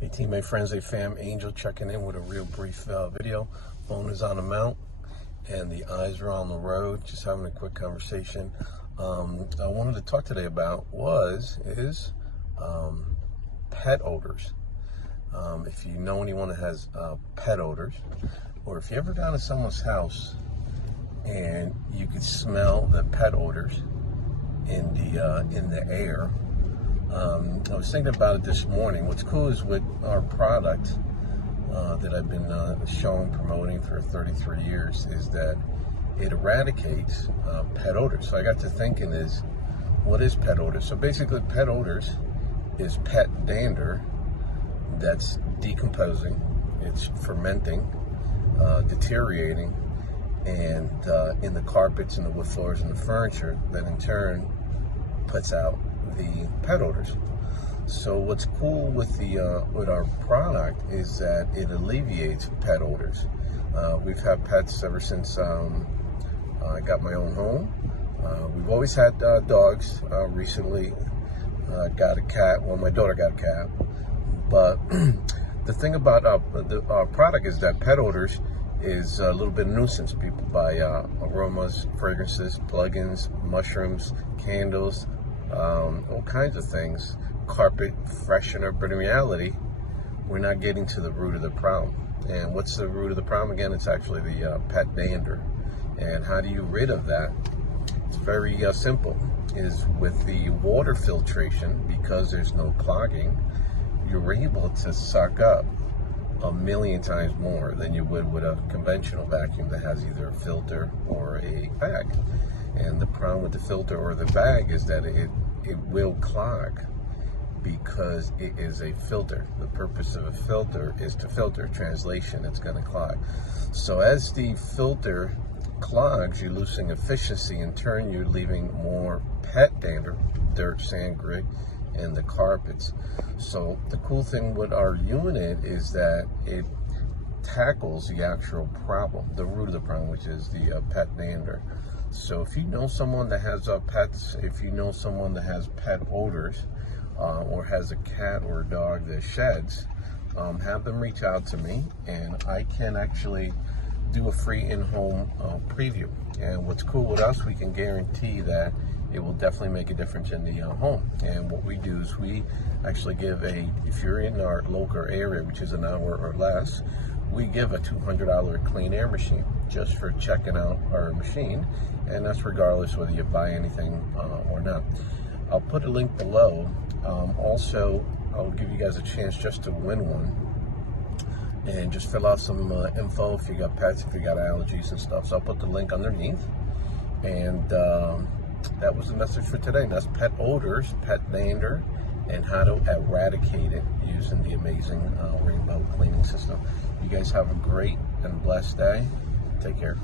Hey teammate, friends, hey fam, Angel checking in with a real brief video. Phone is on the mount and the eyes are on the road, just having a quick conversation. I wanted to talk today about is pet odors. If you know anyone that has pet odors, or if you ever gone to someone's house and you could smell the pet odors in the air. I was thinking about it this morning. What's cool is with our product that I've been promoting for 33 years is that it eradicates pet odors. So I got to thinking what is pet odor? So basically pet odors is pet dander that's decomposing, it's fermenting, deteriorating, and in the carpets and the wood floors and the furniture that in turn puts out the pet odors. So what's cool with our product is that it alleviates pet odors. We've had pets ever since I got my own home. We've always had dogs. Recently got a cat. Well, my daughter got a cat. But the thing about our product is that pet odors is a little bit of nuisance. People buy aromas, fragrances, plugins, mushrooms, candles, all kinds of things, carpet freshener, but in reality we're not getting to the root of the problem. And what's the root of the problem? Again, it's actually the pet dander. And how do you rid of that? It's very simple. Is with the water filtration, because there's no clogging, you're able to suck up 1,000,000 times more than you would with a conventional vacuum that has either a filter or a bag. And the problem with the filter or the bag is that it will clog because it is a filter. The purpose of a filter is to filter. Translation, it's going to clog. So as the filter clogs, you're losing efficiency. In turn, you're leaving more pet dander, dirt, sand, grit, and the carpets. So the cool thing with our unit is that it tackles the actual problem, the root of the problem, which is the pet dander. So if you know someone that has pets, if you know someone that has pet odors, or has a cat or a dog that sheds, have them reach out to me, and I can actually do a free in-home preview. And what's cool with us, we can guarantee that it will definitely make a difference in the home. And what we do is we actually give if you're in our local area, which is an hour or less, we give a $200 clean air machine just for checking out our machine, and that's regardless whether you buy anything or not. I'll put a link below. Also, I'll give you guys a chance just to win one, and just fill out some info if you got pets, if you got allergies and stuff. So I'll put the link underneath. And that was the message for today. And that's pet odors, pet dander, and how to eradicate it using the amazing rainbow cleaning system. You guys have a great and blessed day. Take care.